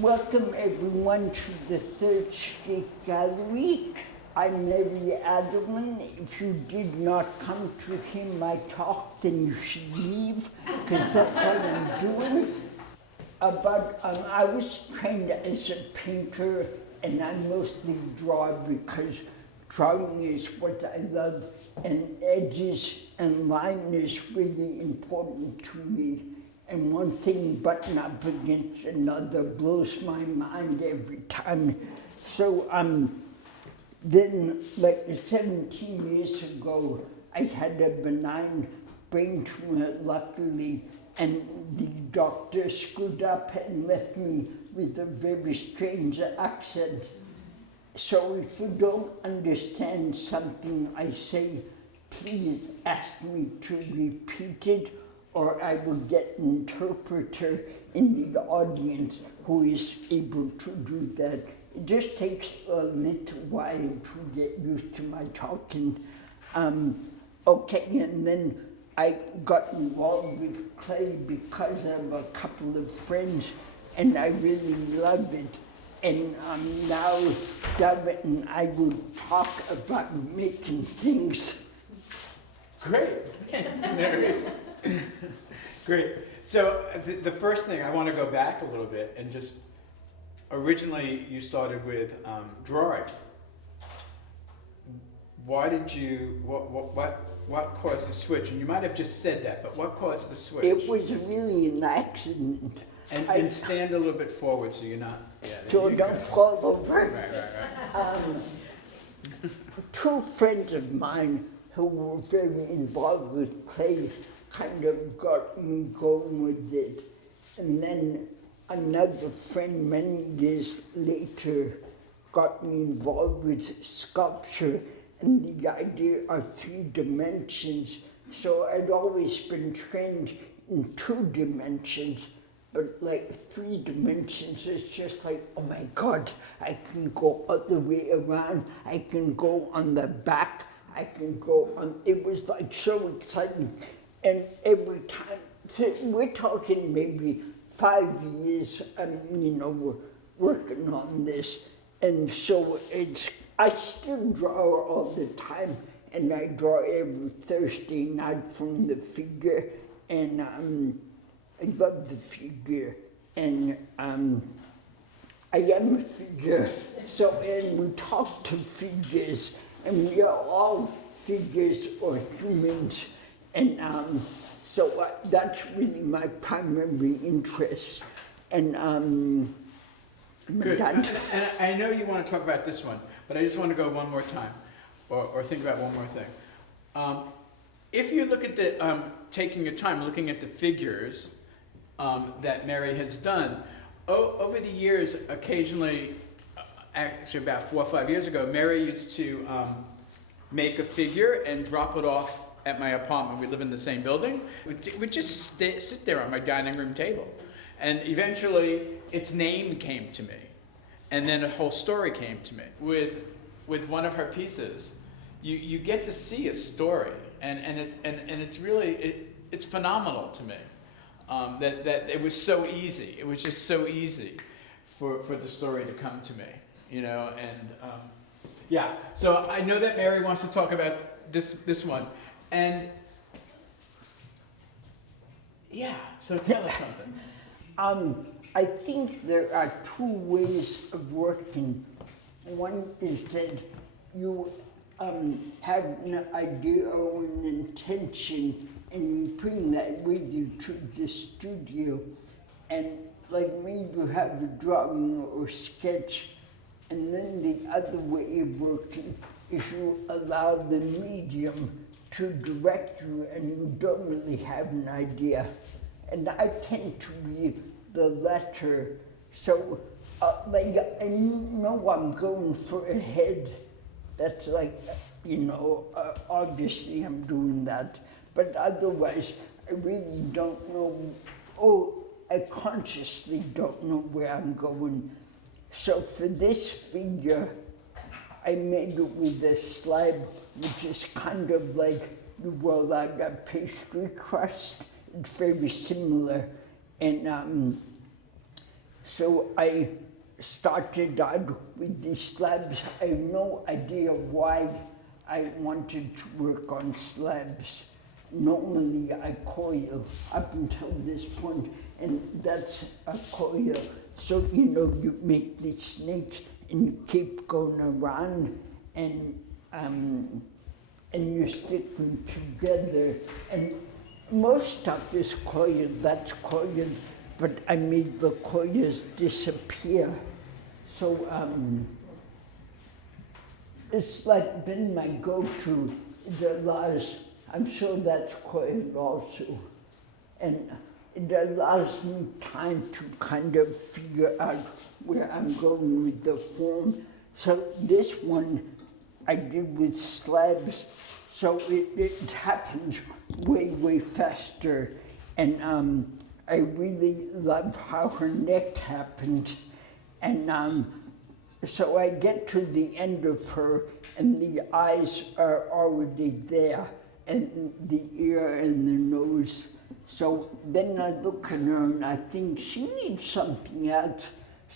Welcome everyone to the Third Street Gallery. I'm Meri Adelman. If you did not come to hear my talk, then you should leave, because that's what I'm doing. I was trained as a painter, and I mostly draw because drawing is what I love, and edges and line is really important to me. And one thing button up against another blows my mind every time. So then, like 17 years ago, I had a benign brain tumor, luckily, and the doctor screwed up and left me with a very strange accent. So if you don't understand something I say, please ask me to repeat it, or I will get an interpreter in the audience who is able to do that. It just takes a little while to get used to my talking. Okay, and then I got involved with clay because of a couple of friends, and I really love it. And now David and I will talk about making things. Great, thanks, Meri. Great. So the first thing, I want to go back a little bit and just, originally you started with drawing. Why did you, what caused the switch? And you might have just said that, but what caused the switch? It was really an accident. And stand a little bit forward so you're not, so don't fall over. Right. Two friends of mine who were very involved with clay kind of got me going with it. And then another friend many years later got me involved with sculpture and the idea of 3 dimensions. So I'd always been trained in 2 dimensions, but like 3 dimensions is just like, oh my God, I can go all the way around, I can go on the back, I can go on, it was like so exciting. And every time, so we're talking maybe 5 years, we're working on this. And so I still draw all the time, and I draw every Thursday night from the figure, and I love the figure, and I am a figure. So, and we talk to figures, and we are all figures or humans, and so that's really my primary interest. And Good. And I know you want to talk about this one, but I just want to go one more time, or think about one more thing. If you look at the, taking your time looking at the figures that Meri has done, over the years, occasionally, actually about 4 or 5 years ago, Meri used to make a figure and drop it off at my apartment. We live in the same building. We'd just sit there on my dining room table. And eventually, its name came to me. And then a whole story came to me. With one of her pieces, you get to see a story. And it's really, it's phenomenal to me that it was so easy. It was just so easy for the story to come to me, and yeah. So I know that Meri wants to talk about this one, and yeah, so tell us something. I think there are 2 ways of working. One is that you have an idea or an intention, and you bring that with you to the studio. And like me, you have a drawing or sketch, and then the other way of working is you allow the medium to direct you, and you don't really have an idea. And I tend to be the latter. So, I know I'm going for a head. That's like, obviously I'm doing that. But otherwise, I really don't know, I consciously don't know where I'm going. So for this figure, I made it with a slab, which is kind of like you roll out a pastry crust. It's very similar. And so I started out with these slabs. I have no idea why I wanted to work on slabs. Normally I coil up until this point, and that's a coil. So, you make these snakes and you keep going around, and you stick them together. And most stuff is coiled, that's coiled, but I made the coils disappear. So it's like been my go-to. The last, I'm sure that's coiled also. And it allows me time to kind of figure out where I'm going with the form. So this one I did with slabs, so it happens way faster. And I really love how her neck happened. And so I get to the end of her, and the eyes are already there, and the ear and the nose. So then I look at her and I think she needs something else.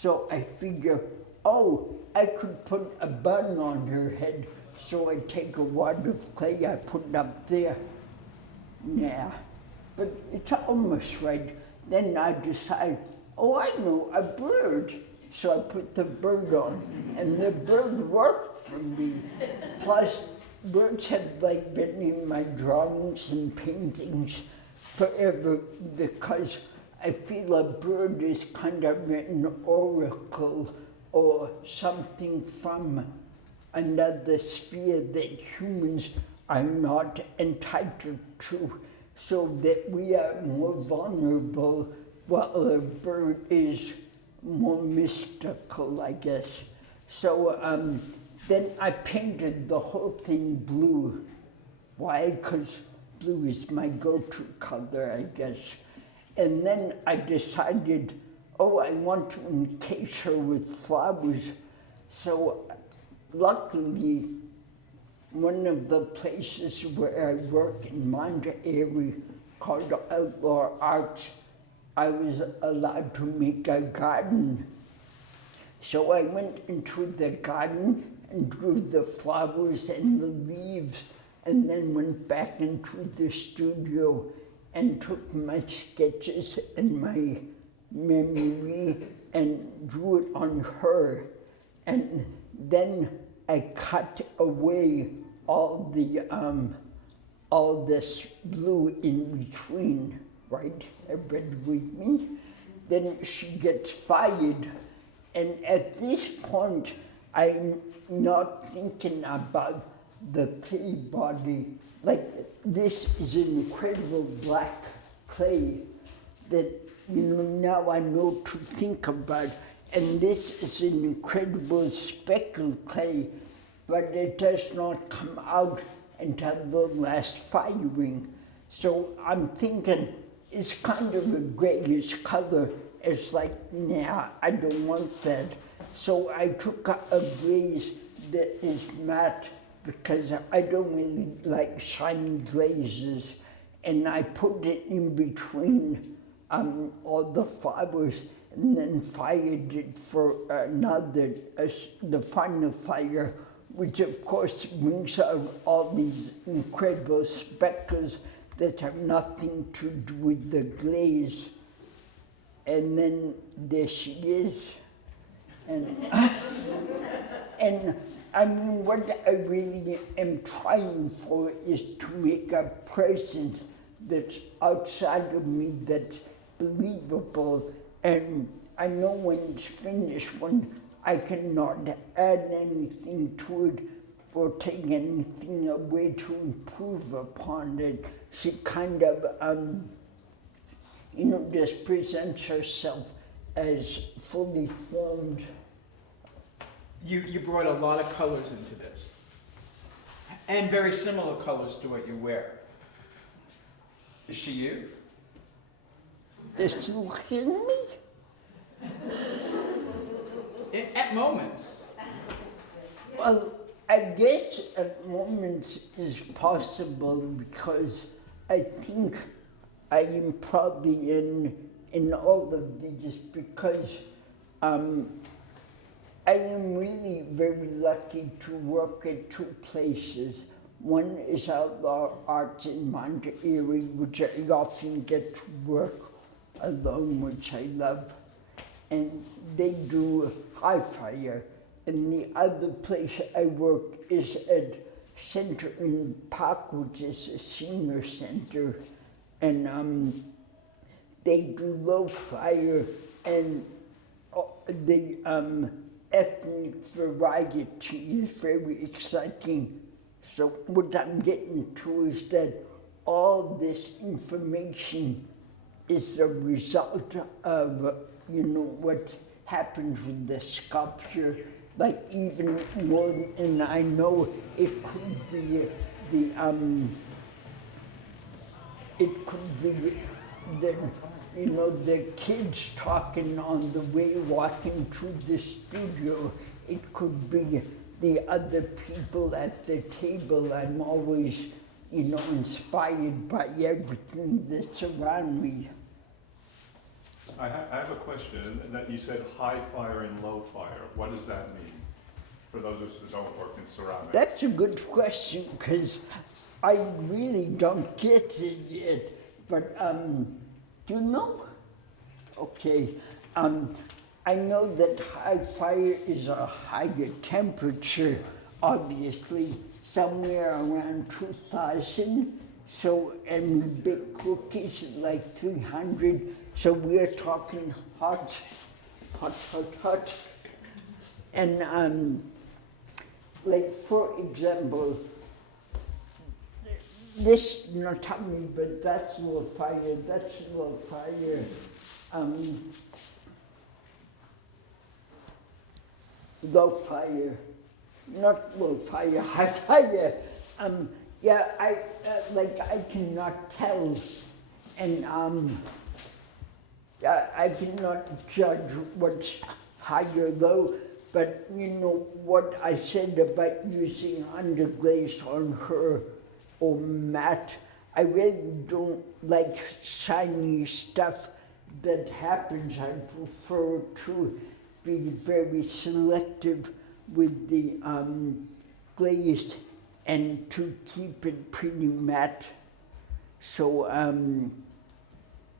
So I figure, I could put a bun on her head. So I take a wad of clay, I put it up there. Yeah, but it's almost right. Then I decide, I know, a bird. So I put the bird on, and the bird worked for me. Plus, birds have been in my drawings and paintings forever, because I feel a bird is kind of an oracle or something from another sphere that humans are not entitled to, so that we are more vulnerable while a bird is more mystical, I guess. So then I painted the whole thing blue. Why? Because blue is my go-to color, I guess. And then I decided, oh, I want to encase her with flowers. So luckily, one of the places where I work in Meri called Outlaw Arts, I was allowed to make a garden. So I went into the garden and drew the flowers and the leaves, and then went back into the studio and took my sketches and my memory and drew it on her. And then I cut away all this blue in between, right? Everybody with me? Then she gets fired. And at this point, I'm not thinking about the clay body. Like, this is an incredible black clay that, now I know to think about. And this is an incredible speckled clay, but it does not come out until the last firing. So I'm thinking it's kind of a grayish color. It's like, nah, I don't want that. So I took a glaze that is matte because I don't really like shiny glazes, and I put it in between all the flowers, and then fired it for the final fire, which of course brings out all these incredible speckles that have nothing to do with the glaze. And then there she is. And, and I mean, what I really am trying for is to make a presence that's outside of me, that's believable. And I know when it's finished, when I cannot add anything to it or take anything away to improve upon it. She kind of, just presents herself as fully formed. You brought a lot of colors into this, and very similar colors to what you wear. Is she you? Does she look at me? At moments. Well, I guess at moments is possible because I think I am probably in all of these because I am really very lucky to work at two places. One is Outlaw Arts in Meri, which I often get to work alone, which I love. And they do high fire. And the other place I work is at Center in Park, which is a senior center. And they do low fire, and the ethnic variety is very exciting. So what I'm getting to is that all this information is the result of, what happens with the sculpture. Like even more, and I know it could be the kids talking on the way walking to the studio. It could be the other people at the table. I'm always, inspired by everything that's around me. I have a question, that you said high fire and low fire. What does that mean for those of us who don't work in ceramics? That's a good question, because I really don't get it yet. But do you know? Okay. I know that high fire is a higher temperature, obviously, somewhere around 2000. So, and big cookies like 300. So we're talking hot. And like for example, this, not tell me, but that's low fire, that's low fire. Low fire, not low fire, high fire. I cannot tell. And I cannot judge what's high or low, but you know what I said about using underglaze on her or matte, I really don't like shiny stuff that happens. I prefer to be very selective with the glaze and to keep it pretty matte. So,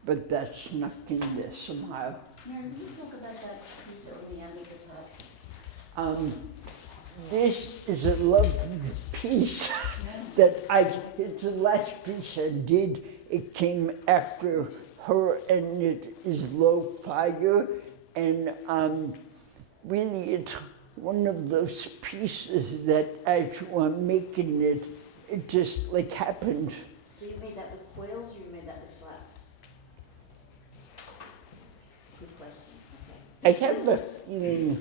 but that's snuck in there somehow. Mary, can you talk about that piece on the end of the top? This is a lovely piece that it's the last piece I did. It came after her and it is low fire. And really it's one of those pieces that as you are making it, it just like happened. So you made that with coils or you made that with slabs? Good question, okay. I have a feeling,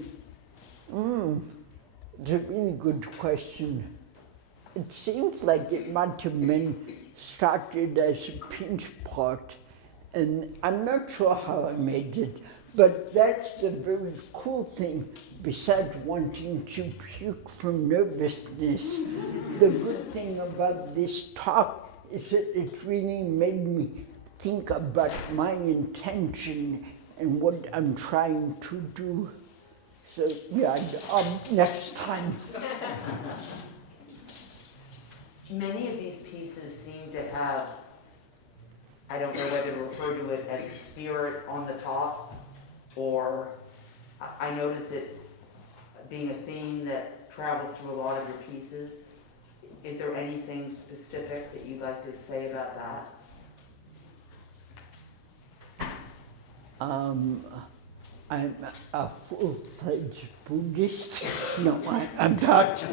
it's a really good question. It seems like it might have been started as a pinch pot, and I'm not sure how I made it, but that's the very cool thing, besides wanting to puke from nervousness. The good thing about this talk is that it really made me think about my intention and what I'm trying to do. So yeah, next time. Many of these pieces seem to have, I don't know whether to refer to it as spirit on the top, or I notice it being a theme that travels through a lot of your pieces. Is there anything specific that you'd like to say about that? I'm a full-fledged Buddhist. No, I'm not.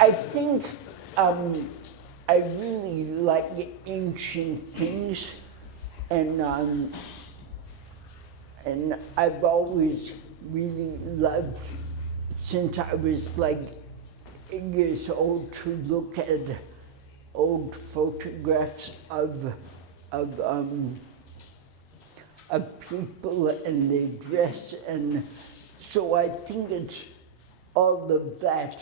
I think I really like ancient things, and I've always really loved, since I was like 8 years old, to look at old photographs of people and their dress, and so I think it's all of that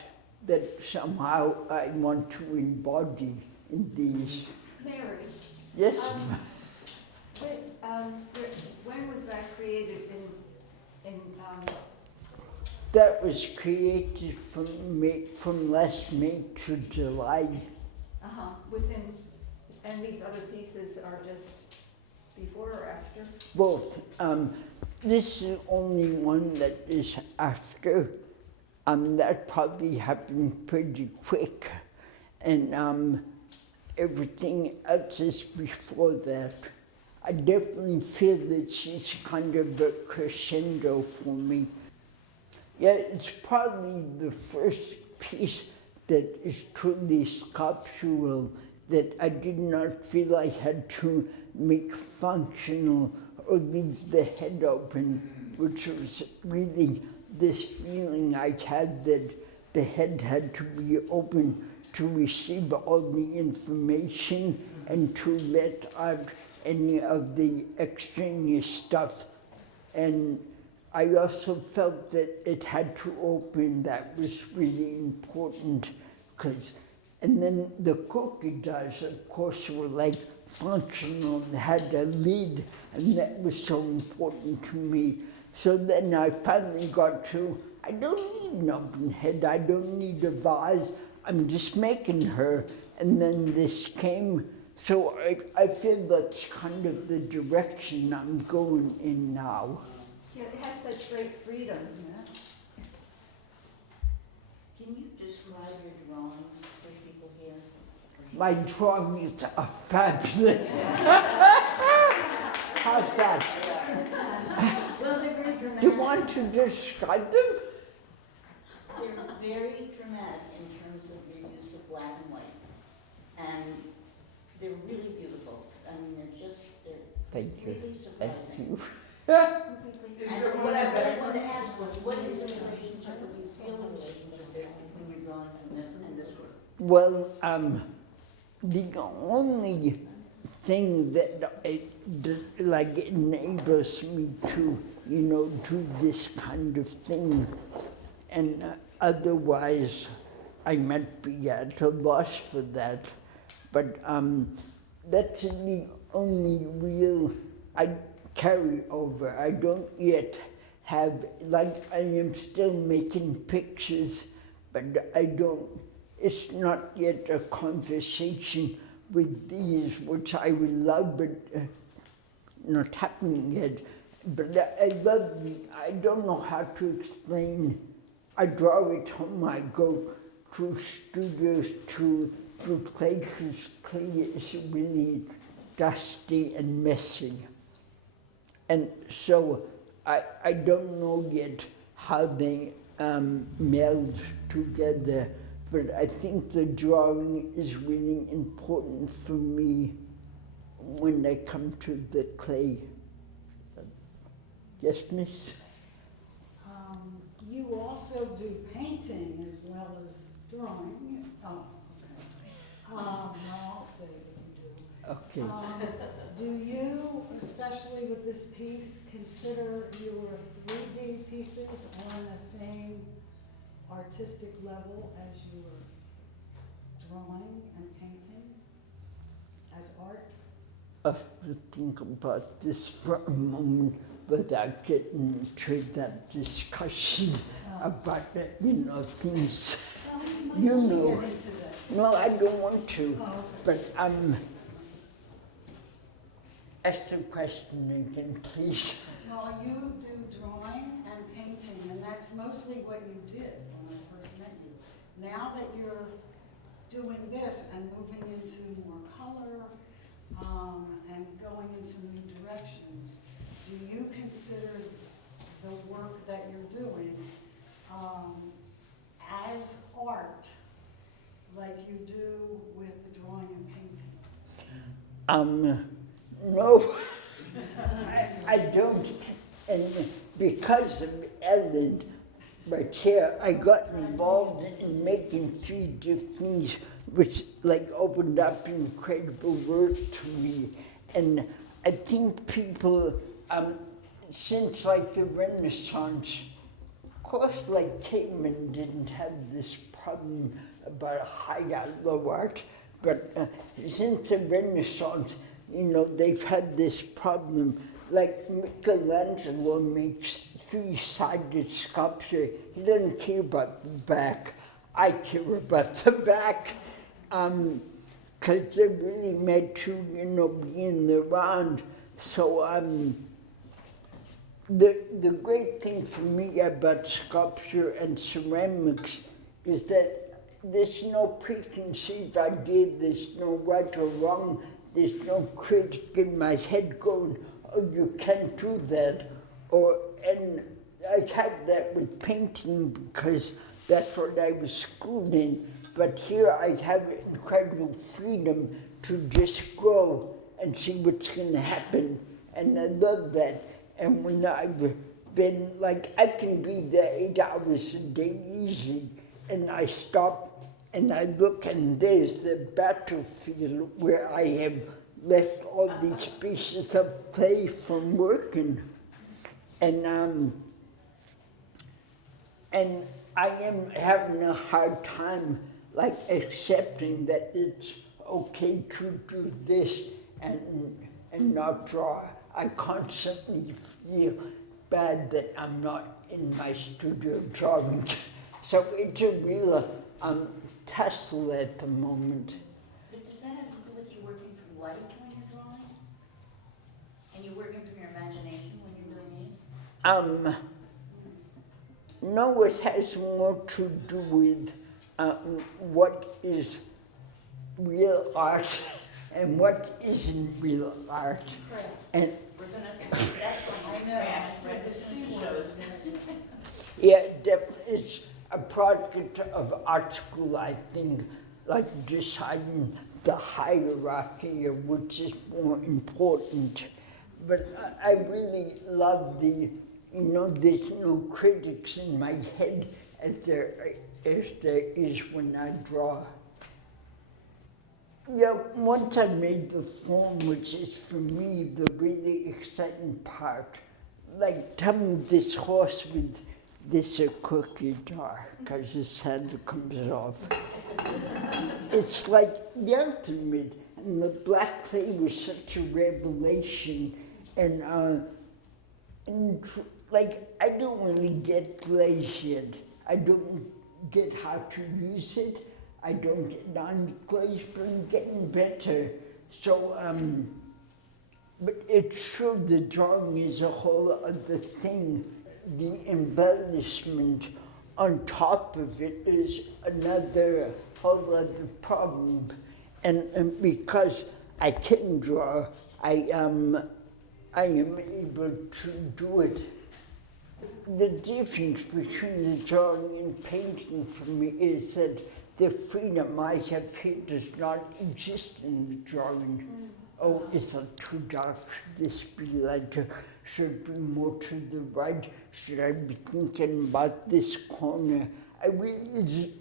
somehow I want to embody in these. Mary, Yes? when was that created in That was created from last May to July. within, and these other pieces are just before or after? Both. This is only one that is after. That probably happened pretty quick. And everything else is before that. I definitely feel that she's kind of a crescendo for me. Yeah, it's probably the first piece that is truly sculptural that I did not feel I had to make functional or leave the head open, which was really this feeling I had that the head had to be open to receive all the information and to let out any of the extraneous stuff. And I also felt that it had to open. That was really important, and then the cookie jars, of course, were like functional and had a lid, and that was so important to me. So then I finally got to, I don't need an open head, I don't need a vase, I'm just making her. And then this came, so I feel that's kind of the direction I'm going in now. Yeah, it has such great freedom. Can you describe your drawings for people here? My drawings are fabulous. How's that? Well, they're very dramatic. Do you want to describe them? They're very dramatic in terms of your use of black and white. And they're really beautiful. I mean, they're Thank you. really surprising. Thank you. And what I wanted to ask was, what is the relationship, or do you feel the relationship between your drawings and this work? Well, the only thing that like enables me to, you know, do this kind of thing. And otherwise, I might be at a loss for that. But that's the only real I carry over. I don't yet have, like, I am still making pictures, but I don't, it's not yet a conversation with these, which I would love, but not happening yet. But I love I don't know how to explain. I draw at home, I go to studios to do clay, because clay is really dusty and messy. And so I don't know yet how they meld together, but I think the drawing is really important for me when I come to the clay. Yes, miss? You also do painting as well as drawing. Oh, okay. Well, I'll say that you do. Okay. Do you, especially with this piece, consider your 3D pieces on the same artistic level as your drawing and painting as art? I have to think about this for a moment without getting into that discussion about, you know, things. Well, You might know. get into that. No, I don't want to. Oh, okay. But ask the question again, please. Well, you do drawing and painting, and that's mostly what you did when I first met you. Now that you're doing this and moving into more color and going in some new directions, do you consider the work that you're doing as art, like you do with the drawing and painting? No, I don't. And because of Ellen, right here, I got involved in making 3D things, which like opened up incredible work to me. And I think people, since like the Renaissance, of course, like cavemen didn't have this problem about high art, low art, but since the Renaissance, you know, they've had this problem. Like Michelangelo makes 3-sided sculpture. He doesn't care about the back. I care about the back, because they're really meant to, you know, be in the round. So the great thing for me about sculpture and ceramics is that there's no preconceived idea, there's no right or wrong, there's no critic in my head going, oh, you can't do that. And I had that with painting because that's what I was schooled in. But here I have incredible freedom to just grow and see what's going to happen. And I love that. And when I've been, like, I can be there 8 hours a day easy, and I stop and I look, and there's the battlefield where I have left all these pieces of clay from working. And I am having a hard time, like, accepting that it's okay to do this and not draw. I constantly feel bad that I'm not in my studio drawing. So it's a real tussle at the moment. But does that have to do with you working from life when you're drawing? And you working from your imagination when you're doing these? No, it has more to do with what is real art and what isn't real art. Correct. And We're gonna, that's when I know, I read the C shows. yeah, definitely, it's a project of art school, I think, like deciding the hierarchy of which is more important. But I really love the, you know, there's no critics in my head as there is when I draw. Yeah, once I made the form, which is for me the really exciting part, like tell me this horse with this a crooked jar, because his head comes off. It's like the ultimate, and the black clay was such a revelation, and like I don't really get glaze yet. I don't get how to use it. I don't get non-glaze, but I'm getting better. So, but it's true the drawing is a whole other thing. The embellishment on top of it is another whole other problem. And because I can draw, I am able to do it. The difference between the drawing and painting for me is that the freedom I have here does not exist in the drawing. Oh, is that too dark? Should this be lighter? Should it be more to the right? Should I be thinking about this corner?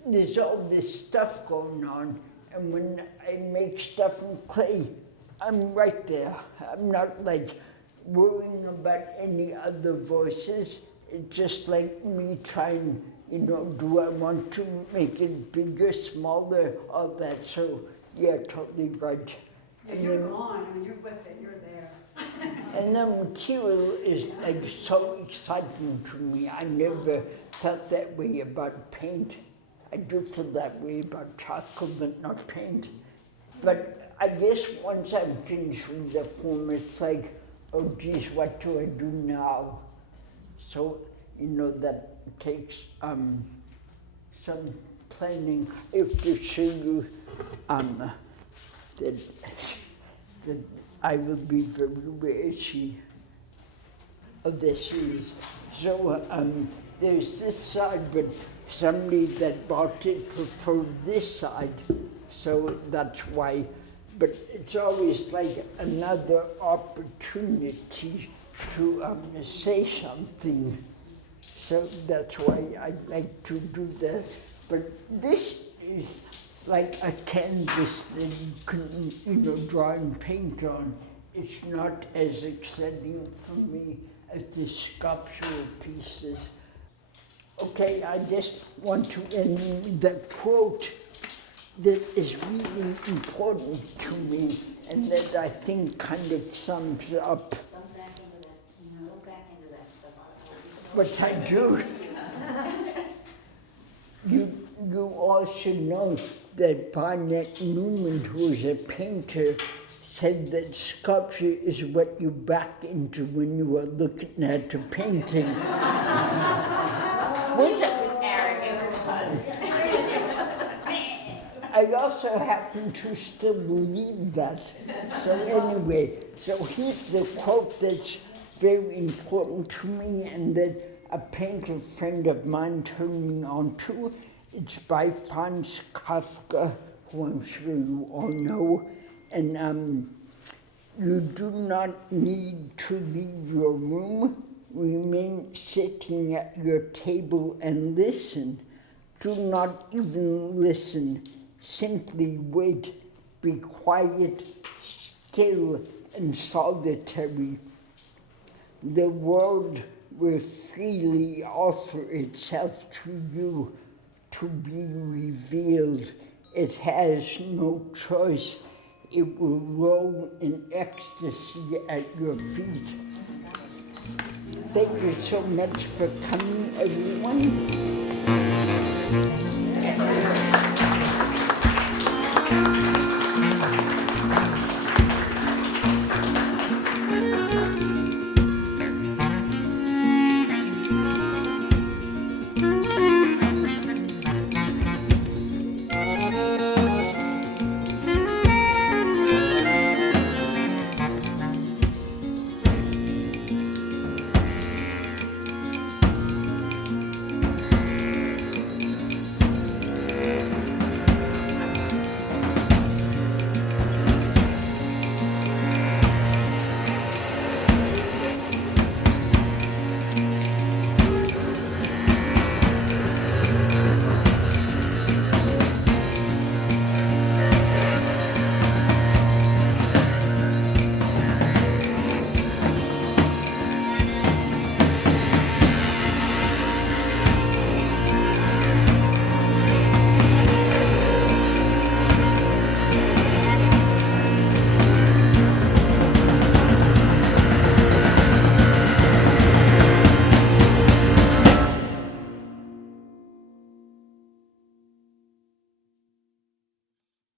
There's all this stuff going on, and when I make stuff in clay, I'm right there. I'm not like worrying about any other voices. It's just like me trying, do I want to make it bigger, smaller, all that. So, yeah, totally right. Yeah, you're gone, I mean, you're with it, you're there. And the material is like so exciting to me. I never felt that way about paint. I do feel that way about charcoal, but not paint. But I guess once I'm finished with the form, it's like, oh geez, what do I do now? So, that takes some planning. I have to show you that I will be very wary. Oh, this is. So there's this side, but somebody that bought it preferred this side, so that's why. But it's always like another opportunity to say something. So that's why I like to do that. But this is like a canvas that you can, draw and paint on. It's not as exciting for me as the sculptural pieces. Okay, I just want to end with that quote that is really important to me and that I think kind of sums up Go back into that stuff. what I do. You all should know that Barnett Newman, who was a painter, said that sculpture is what you back into when you are looking at a painting. I also happen to still believe that. So anyway, so here's the quote that's very important to me and that a painter friend of mine turned me on to. It's by Franz Kafka, who I'm sure you all know. And you do not need to leave your room. Remain sitting at your table and listen. Do not even listen. Simply wait. Be quiet, still, and solitary. The world will freely offer itself to you to be revealed. It has no choice. It will roll in ecstasy at your feet. Thank you so much for coming, everyone.